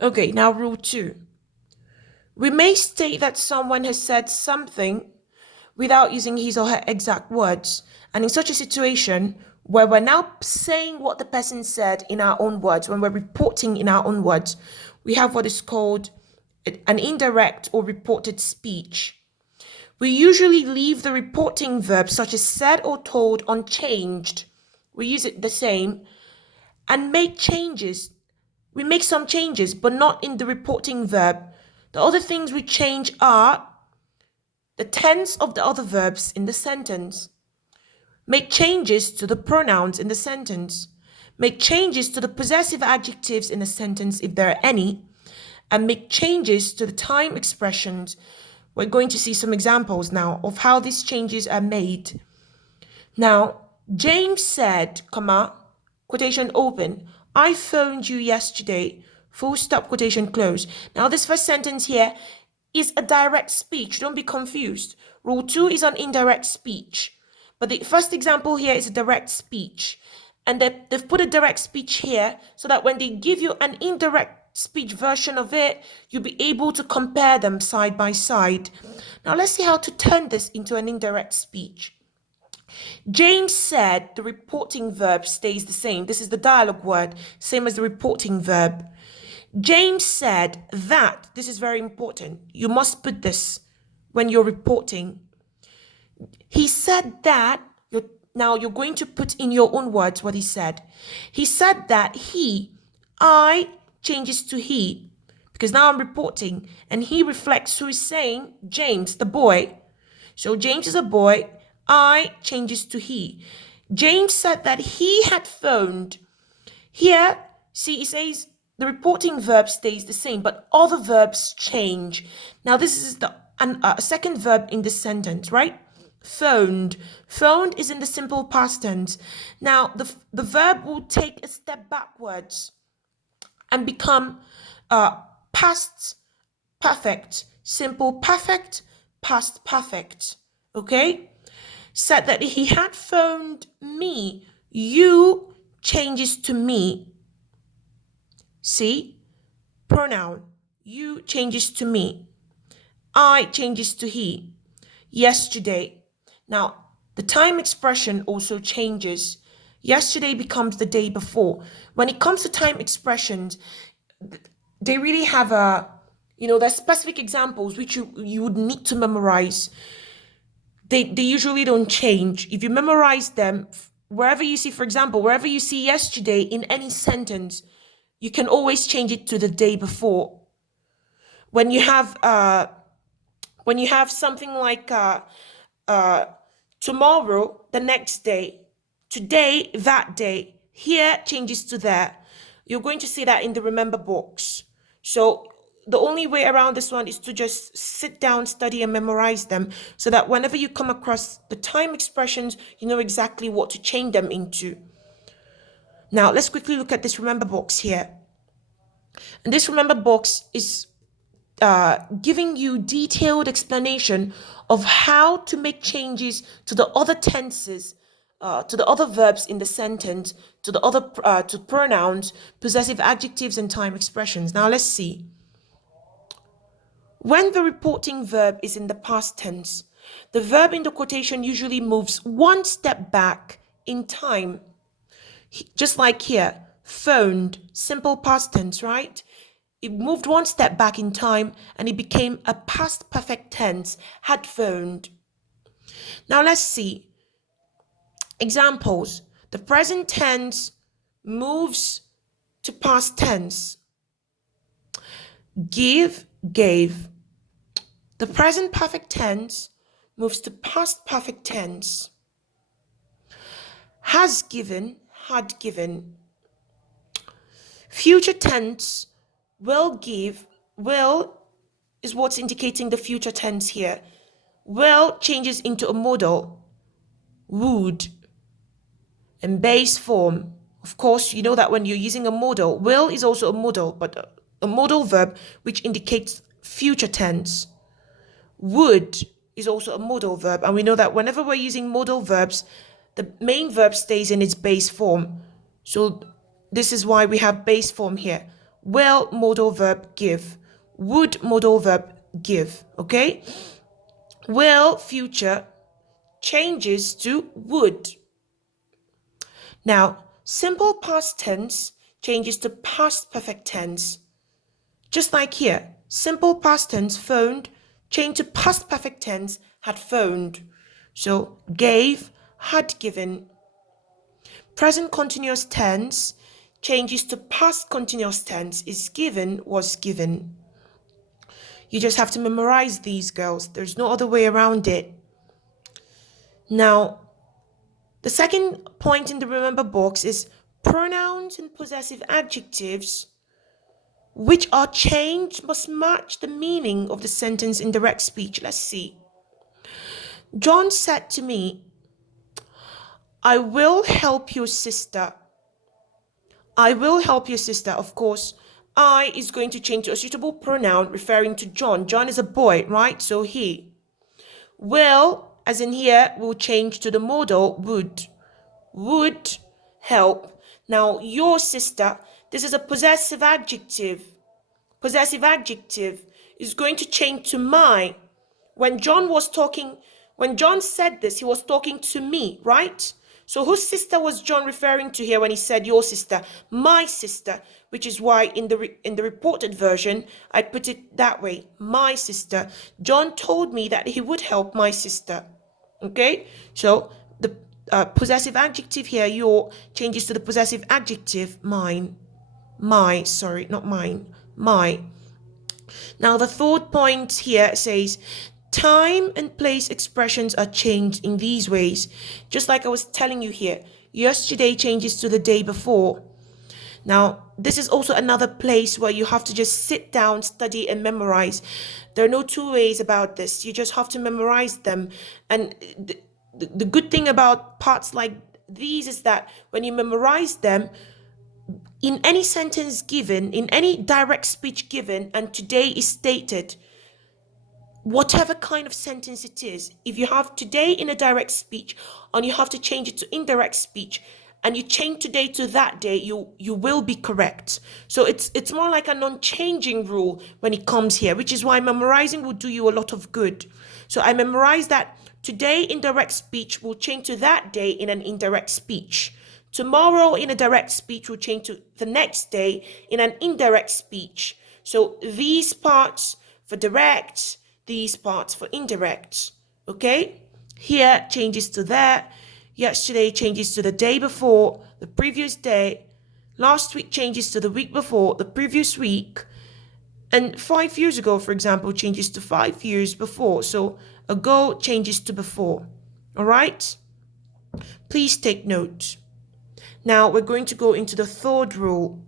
Okay, now rule 2. We may state that someone has said something without using his or her exact words. And in such a situation where we're now saying what the person said in our own words, when we're reporting in our own words, we have what is called an indirect or reported speech. We usually leave the reporting verb, such as said or told, unchanged. We use it the same and make changes. We make some changes, but not in the reporting verb. The other things we change are the tense of the other verbs in the sentence. Make changes to the pronouns in the sentence. Make changes to the possessive adjectives in the sentence if there are any. And make changes to the time expressions. We're going to see some examples now of how these changes are made. Now, James said, comma, quotation open, I phoned you yesterday, full stop, quotation close. Now, this first sentence here is a direct speech. Don't be confused. Rule 2 is on indirect speech. But the first example here is a direct speech. And they've put a direct speech here so that when they give you an indirect speech version of it, you'll be able to compare them side by side. Now, let's see how to turn this into an indirect speech. James said the reporting verb stays the same. This is the dialogue word, same as the reporting verb. James said that, this is very important. You must put this when you're reporting. He said that, now you're going to put in your own words what he said. He said that I changes to he, because now I'm reporting, and he reflects who is saying, James, the boy. So James is a boy, I changes to he. James said that he had phoned. Here, see, he says the reporting verb stays the same, but other verbs change. Now, this is the second verb in this sentence, right? Phoned. Phoned is in the simple past tense. Now, the verb will take a step backwards and become past perfect, simple perfect, past perfect. Okay? Said that he had phoned me. You changes to me. See? Pronoun. You changes to me. I changes to he. Yesterday. Now, the time expression also changes. Yesterday becomes the day before. When it comes to time expressions, they really have there's specific examples which you would need to memorize. They usually don't change. If you memorize them, wherever you see, for example, wherever you see yesterday in any sentence, you can always change it to the day before. When you have something like tomorrow, the next day, today, that day, here changes to there. You're going to see that in the remember box. So the only way around this one is to just sit down, study, and memorize them so that whenever you come across the time expressions, you know exactly what to change them into. Now, let's quickly look at this remember box here. And this remember box is giving you detailed explanation of how to make changes to the other tenses, to the other verbs in the sentence, to the other to pronouns, possessive adjectives, and time expressions. Now, let's see. When the reporting verb is in the past tense, the verb in the quotation usually moves one step back in time. Just like here, phoned, simple past tense, right? It moved one step back in time and it became a past perfect tense, had phoned. Now let's see. Examples. The present tense moves to past tense. Give, gave. The present perfect tense moves to past perfect tense. Has given, had given. Future tense, will give. Will is what's indicating the future tense here. Will changes into a modal. Would. And base form. Of course, you know that when you're using a modal, will is also a modal, but a modal verb which indicates future tense. Would is also a modal verb, and we know that whenever we're using modal verbs, the main verb stays in its base form. So this is why we have base form here. Will, modal verb, give. Would, modal verb, give. Okay? Will, future, changes to would. Now, simple past tense changes to past perfect tense. Just like here, simple past tense, phoned, changed to past perfect tense, had phoned. So, gave, had given. Present continuous tense changes to past continuous tense, is given, was given. You just have to memorize these, girls. There's no other way around it. Now, the second point in the remember box is pronouns and possessive adjectives which are changed must match the meaning of the sentence in direct speech. Let's see. John said to me, I will help your sister. I will help your sister. Of course, I is going to change to a suitable pronoun referring to John. John is a boy, right? So he. Will, as in here, will change to the modal would. Would help. Now, your sister, this is a possessive adjective. Possessive adjective is going to change to my. When John said this, he was talking to me, right? So whose sister was John referring to here when he said your sister? My sister, which is why in the reported version, I put it that way, my sister. John told me that he would help my sister. Okay? So the possessive adjective here, your, changes to the possessive adjective, mine. My, sorry, not mine. My. Now the third point here says time and place expressions are changed in these ways. Just like I was telling you here, yesterday changes to the day before. Now, this is also another place where you have to just sit down, study, and memorize. There are no two ways about this. You just have to memorize them. And the good thing about parts like these is that when you memorize them, in any sentence given, in any direct speech given, and today is stated, whatever kind of sentence it is, if you have today in a direct speech and you have to change it to indirect speech, and you change today to that day, you will be correct. So it's more like a non-changing rule when it comes here, which is why memorizing will do you a lot of good. So I memorized that today in direct speech will change to that day in an indirect speech. Tomorrow in a direct speech will change to the next day in an indirect speech. So these parts for direct, these parts for indirect. Okay? Here changes to there. Yesterday changes to the day before, the previous day. Last week changes to the week before, the previous week. And 5 years ago, for example, changes to 5 years before. So ago changes to before. All right? Please take note. Now we're going to go into the third rule.